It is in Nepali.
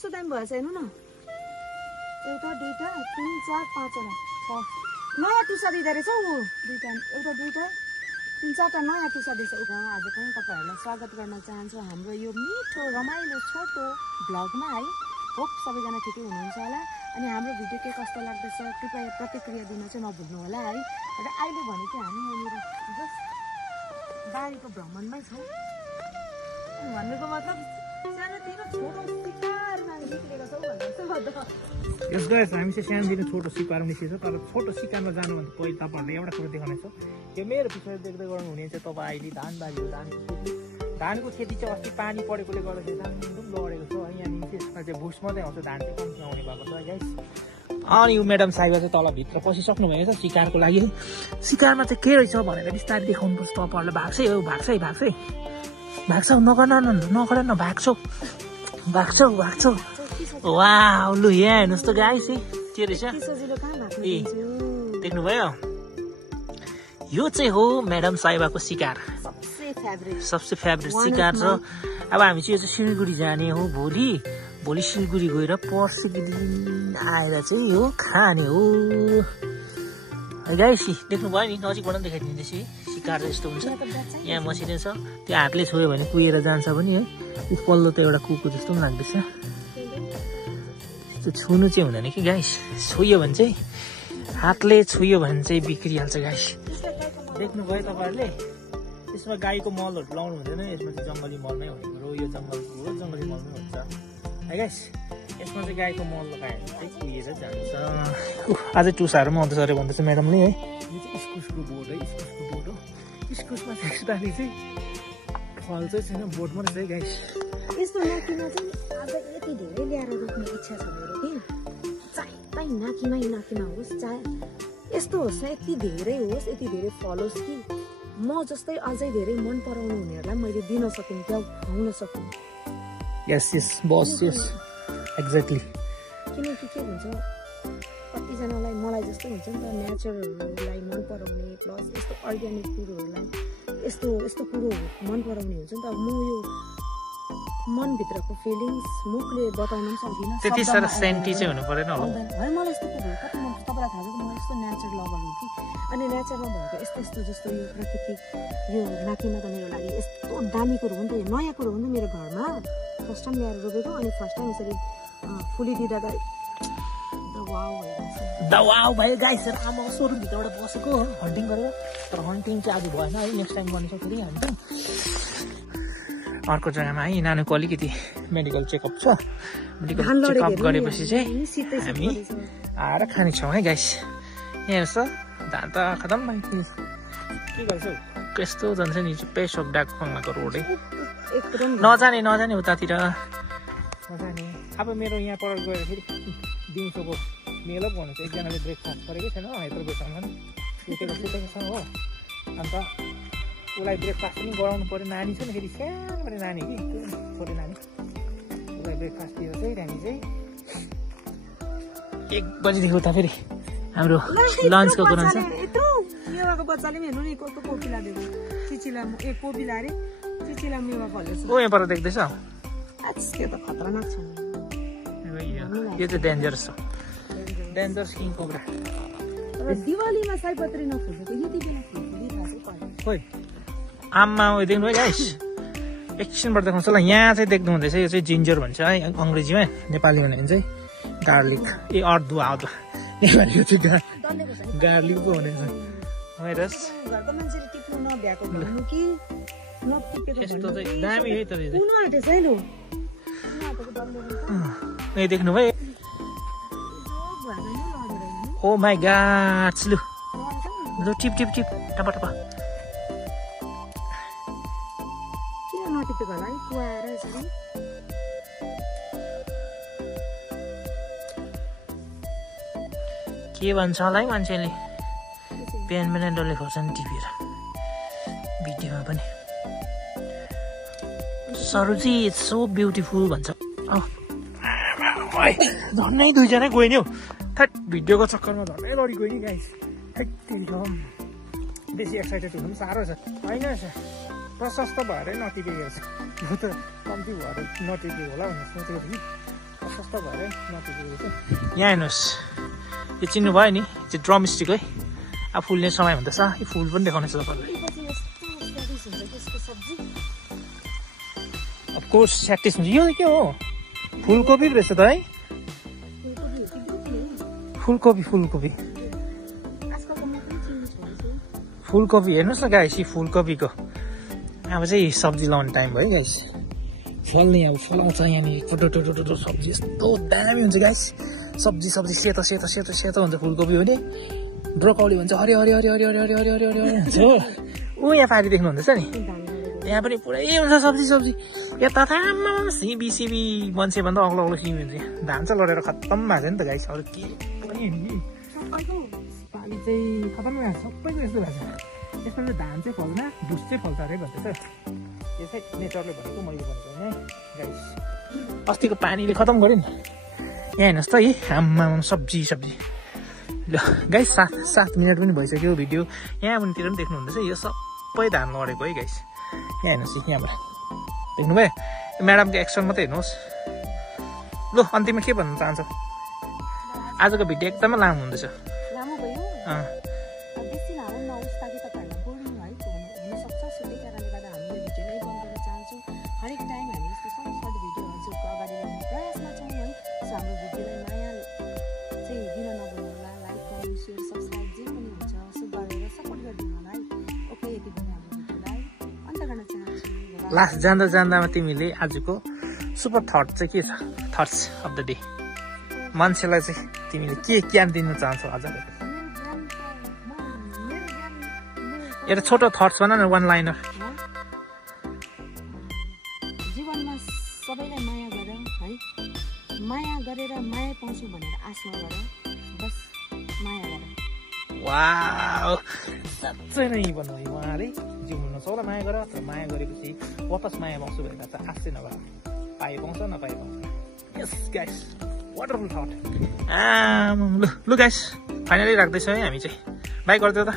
कस्तो दामी भएछ हेर्नु न एउटा दुईटा 3 4 5 वटा नयाँ टुसा दिँदो रहेछ ऊ दुईटा एउटा दुईटा 3 4 टा नयाँ टुसा दिएछ आज पनि तपाईहरुलाई स्वागत गर्न चाहन्छु हाम्रो यो मिठो रमाइलो छोटो भ्लगमा है होप सबैजना ठिकै हुनुहुन्छ होला अनि हाम्रो भिडियो के कस्तो लाग्दैछ कृपया प्रतिक्रिया दिन चाहिँ नभुल्नु होला है र अहिले भने चाहिँ हामी यहाँनिर जस्ट बारीको भ्रमणमै छौं भन्नुको मतलब सानोतिनो छोटो शिकारमा निक्लेको छौं भन्नुहुन्छ यस गाइस हामी चाहिँ सानोतिनो छोटो शिकारमा निस्केको छौं तर छोटो शिकारमा जानुभन्दा पहिले तपाईहरुले एउटा कुरा देखाउनेछ यो मेरो पछाडि देख्दै गर्नुहुने चाहिँ तपाईँ अहिले धानबारी हो धानको खेती चाहिँ अस्ति पानी परेकोले गर्दाखेरि धान लडेको छ है यहाँ त्यसमा चाहिँ भुस मात्रै आउँछ धान चाहिँ कम्ती आउने भएको छ गाइस अनि यो म्याडम साहिबा चाहिँ तल भित्र पसिसक्नु भएको छ शिकारको लागि शिकारमा चाहिँ के रहेछ भनेर बिस्तारै देखाउनुपर्छ तपाईहरुले भाग्छै हो भाग्छौ नगर न भाग्छौ वाउ लु यहाँ हेर्नुहोस् त गाइस के रहेछ ए देख्नुभयो यो चाहिँ हो म्याडम साहिबाको शिकार सबसे फेभरेट शिकार छ अब हामी चाहिँ यो चाहिँ सिलगढी जाने हो भोलि सिलगढी गएर पर्सिको दिन आएर चाहिँ यो खाने हो गाइस देख्नुभयो नि नजिकबाट पनि देखाइदिँदैछ शिकार यस्तो हुन्छ यहाँ मसिनै छ त्यो हातले छोयो भने कुहिएर जान्छ पनि है त्यो पल्लो त एउटा कुकुर जस्तो पनि लाग्दैछ त्यो छुनु चाहिँ हुँदैन कि गाइस छोयो भने चाहिँ हातले छुयो भने चाहिँ बिग्रिहाल्छ गाइस देख्नुभयो तपाईहरुले यसमा गाईको मलहरु लाउनु हुँदैन यसमा चाहिँ जंगली मल नै हुन्छ र यो जंगली मल नै हुन्छ है गाइस यसमा चाहिँ गाईको मल लगायो भने चाहिँ कुहिएर जान्छ आज टुसाहरु आउँदैछ अरे भन्दैछ म्याडमले है यो चाहिँ इस्कुसको बोट हो इस्कुसमा चाहिँ चाहिँ फल चाहिँ छैन बोट मात्रै छ है गाइस यस्तो नाकीमा चाहिँ आज यति धेरै ल्याएर रोप्ने इच्छा छ मेरो के चाहे नाकीमा होस् चाहे यस्तो होस् यति धेरै होस् यति धेरै फल होस् कि म जस्तै अझै धेरै मन पराउनु हुनेहरूलाई मैले दिन सकिन क्या खुवाउन सकिन यस बस यस एक्ज्याक्टली किनकि के हुन्छ कतिजनालाई मलाई जस्तो हुन्छ नि त नेचरलाई मन पराउने प्लस यस्तो अर्ग्यानिक कुरोहरूलाई यस्तो कुरो मन पराउने हुन्छ नि त म यो मनभित्रको फिलिङ्स मुखले बताउन पनि सक्दिनँ त्यति साह्रो सेन्टी चाहिँ हुनु परेन होला है मलाई यस्तो कुरो कति मन तपाईँलाई थाहा छ म यस्तो नेचर लभर हो कि अनि नेचरमा भएको यस्तो जस्तो यो प्रकृति यो नाकीमा त मेरो लागि यस्तो दामी कुरो हो नि त यो नयाँ कुरो हो नि त मेरो घरमा फर्स्ट टाइम ल्याएर रोपेको अनि फर्स्ट टाइम यसरी फुलिदिँदा त वाउ भयो गाइस आमा सोरुम भित्रबाट बसेको हन्टिङ गरेर तर हन्टिङ चाहिँ आज भएन है नेक्स्ट टाइम गर्नु सक्छ फेरि हन्टिङ अर्को जग्गामा है नानीको अलिकति मेडिकल चेकअप छ मेडिकल चेकअप गरेपछि चाहिँ हामी आएर खानेछौँ है गाइस यहाँ हेर्छ धान त खतम भयो के गर्छौ कस्तो जान्छ नि पेसोक डाकको रोडै नजाने उतातिर नजाने अब मेरो यहाँ पर गएर फेरि दिउँसोको मेलो भन्नु चाहिँ एकजनाले ब्रेकफास्ट गरेकै छैन यत्रो बेसम्म सुतेको छ हो अन्त उसलाई ब्रेकफास्ट पनि गराउनु पर्यो नानी छ नि फेरि सानो नानी कि छोरी नानी उसलाई ब्रेकफास्ट दिएर चाहिँ हामी चाहिँ 1 बजीदेखि उता फेरि हाम्रो लन्चको कुरा छ मेवाको बच्चाले पनि हेर्नु नि कस्तो कोपिला दिएको चिचिला कोपिला अरे चिचिला मेवा फलेछ ओ यहाँ पर देख्दैछ के त खतरनाक छ यो चाहिँ डेन्जरस छ डेन्जरस किङ कोब्रा दिवालीमा सयपत्री नफुल्छ यति बेला फुल्छ खोइ आम्मा देख्नु है गाइस एकछिनबाट देखाउँछ ल यहाँ चाहिँ देख्नु हुँदैछ यो चाहिँ जिन्जर भन्छ है अङ्ग्रेजीमा नेपालीमा भने चाहिँ गार्लिक अदुवा नेपालीको चाहिँ गार्लिक पो हुनेछ हेरस् घरको मान्छेले टिप्नु नभ्याएको भन्नु कि यस्तो चाहिँ दामी है त कुन आटेछ है लु ए देख्नु भयो ओ माय गॉड लु टिप टपा किन नटिपेको होला है कुवाएर यसरी के भन्छ होला है मान्छेले बिहान डल्ले खोर्छन् टिपेर भिडियोमा पनि सरोजी इट्स सो ब्युटिफुल भन्छ झन्नै 2 जना गयो नि हौ थट भिडियोको चक्करमा झन्नै लडी गयो नि गाइस बेसी एक्साइटेड हुनु पनि साह्रो छ होइन प्रशस्त भएरै नटिपेको छ यो त कम्ती भएर नटिपेको होला भनेर सोचेको थिएँ सस्तो भएर नपुगेको छ। यहाँ हेर्नुहोस्, यो चिन्नु भयो नि, चाहिँ ड्रम स्टिक है। अब फुल्ने समय हुँदैछ, यो फुल पनि देखाउनेछ तपाईँलाई। अफकोर्स स्याटिस हुन्छ। यो के हो? फुलकोपी रहेछ त है? फुलकोपी हेर्नुहोस् न गाइस, यो फुलकोपीको अब चाहिँ सब्जी लाउने टाइम भयो गाइस। फल्ने अब फलाउँछ यहाँनिर टोटो सब्जी यस्तो दामी हुन्छ गाइस। सब्जी सेतो हुन्छ फुलकोपी हो नि। ब्रोकौली भन्छ हरियो हुन्छ हो। ऊ यहाँ पारी देख्नुहुँदैछ नि, यहाँ पनि पुरै हुन्छ सब्जी। यता सिबी मान्छे भन्दा अग्लो सिबी हुन्छ। धान चाहिँ लडेर खत्तम भएको नि त गाइस। अरू के पनि पानी चाहिँ खत्तम भएको छ, सबैको यस्तो भएको छ। यसमा चाहिँ धान चाहिँ फल्दैन, भुस चाहिँ फल्छ अरे भन्दैछ। यो चाहिँ नेचरले भनेको, मैले भनेको होइन गाइस। अस्तिको पानीले खत्तम गर्यो नि। यहाँ हेर्नुहोस् त है, आम्मामा सब्जी। ल गाइस 7 मिनट पनि भइसक्यो भिडियो। यहाँ मुनितिर पनि देख्नुहुँदैछ, यो सबै धान लडेको है गाइस। यहाँ हेर्नुहोस्, यहाँबाट देख्नुभयो? म्याडमको एक्सन मात्रै हेर्नुहोस्। ल अन्तिममा के भन्न चाहन्छ? आजको भिडियो एकदमै लामो हुँदैछ। लामो भयो? बेसी लामो नहोस् ताकि तपाईँहरूलाई बोरिङ है हुनसक्छ। सुन्ने कारणले गर्दा हामीले भिडियो नै बन्द गर्न चाहन्छौँ। हरेक टाइम हामी यस्तो सर्ट भिडियो हजुरको अगाडि ल्याउने प्रयासमा छौँ है। सो हाम्रो भिडियोलाई माया चाहिँ दिन नभुल्नुहोला। लाइक, कमेन्ट, सेयर, सब्सक्राइब जे पनि हुन्छ सो गरेर सपोर्ट गरिदिनु होला है। ओके, यति पनि हाम्रो भिडियोलाई अन्त गर्न चाहन्छु। लास्ट जाँदामा तिमीले आजको सुपर थट चाहिँ के छ? Thoughts of the day. मान्छेलाई चाहिँ तिमीले के ज्ञान दिन चाहन्छौ आजको? एउटा छोटो थट्स भन न, वान लाइनर। जीवनमा सबैलाई माया गर है। माया गरेर माया पाउँछु भनेर आश नगर, बस माया गर। वाउ, साँच्चै नै भन्नु भयो उहाँले। जीवनमा सबैलाई माया गर, तर माया गरेपछि वापस माया पाउँछु भनेर चाहिँ आश चाहिँ नगर। पाए पाउँछ नपाए पाउँछ। यस गाइस, वन्डरफुल थट। ल गाइस, फाइनली राख्दैछौँ है हामी चाहिँ। बाई गरिदियो त।